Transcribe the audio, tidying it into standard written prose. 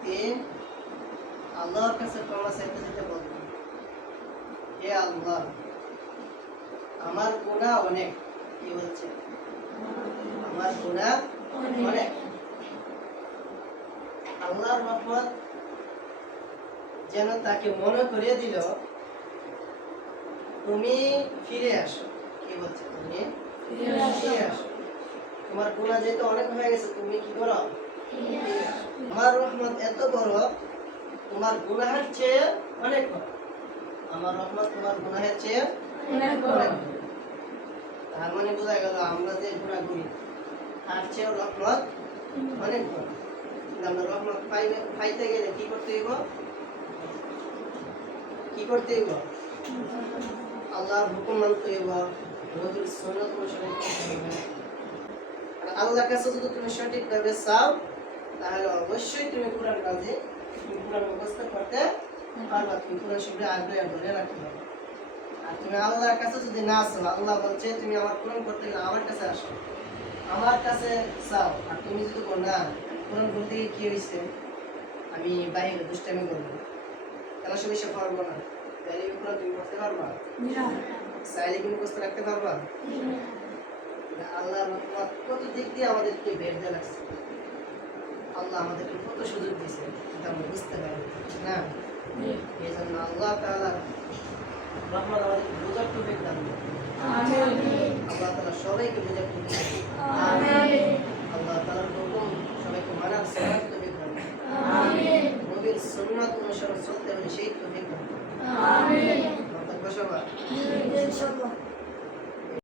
ব্যক্তি আল্লাহর কাছে ক্ষমা চাইতে যেতে বলবে, হে আল্লাহ, আমার গুনাহ অনেক। কি বলছে? আমার গুনাহ অনেক। আল্লাহর রহমত যেন তাকে মনে করিয়ে দিল, তুমি ফিরে আসো। কি বলছে? তুমি ফিরে আসো, তোমার গুনাহ যেহেতু অনেক হয়ে গেছে, তুমি কি করো? আমার রহমত এত বড়, তোমার গুনাহের চেয়ে অনেক বড়। আমার রহমত তোমার গুনাহের চেয়ে অনেক বড়। তার মানে বোঝা গেল আমরা যে গুনাহ করি তার চেয়ে রহমত অনেক বড়। আমরা রহমত পাইতে গেলে কি করতে হইব? কি করতে হইব? আল্লাহর হুকুম মানতে হইব, নবীর সুন্নাত অনুসরণ করতে হইবে। আর আল্লাহর কাছে যদি তুমি সঠিকভাবে চাও, তাহলে অবশ্যই তুমি কোরআন কাজে তুমি কোরআন মুখস্থ করতে পারবা, তুমি কোরআন শিখবে, আগ্রহ ধরে রাখতে পারবা। আর তুমি আল্লাহর কাছে যদি না চাও, আল্লাহ বলছে তুমি আমার কোরআন করতে গেলে আমার কাছে আসো, আমার কাছে চাও। আর তুমি যদি বল না, কোরআন করতে গিয়ে কি হয়েছে, আমি বাইরে দুষ্টামি করবো, খেলার সময় সে পারবো না, তাহলে কোরআন তুমি করতে পারবা? চাইলে তুমি মুখস্থ রাখতে পারবা? আল্লাহ কত দিক দিয়ে আমাদেরকে বের দেওয়া লাগছে, আল্লাহ আমাদেরকে কত সুযোগ দিয়েছে, এটা আমরা বুঝতে পারি না। এই জন্য আল্লাহ তাআলা রহমত আমাদেরকে বোঝার তৌফিক দান করুন। আল্লাহ তাআলা সবাইকে বোঝার তৌফিক দান করুন। আল্লাহ তাআলার হুকুম সবাইকে মানার তৌফিক দান করুন। নবীর সুন্নাত অনুসরণ চলতে হবে, সেই তৌফিক দান করুন। আমিন।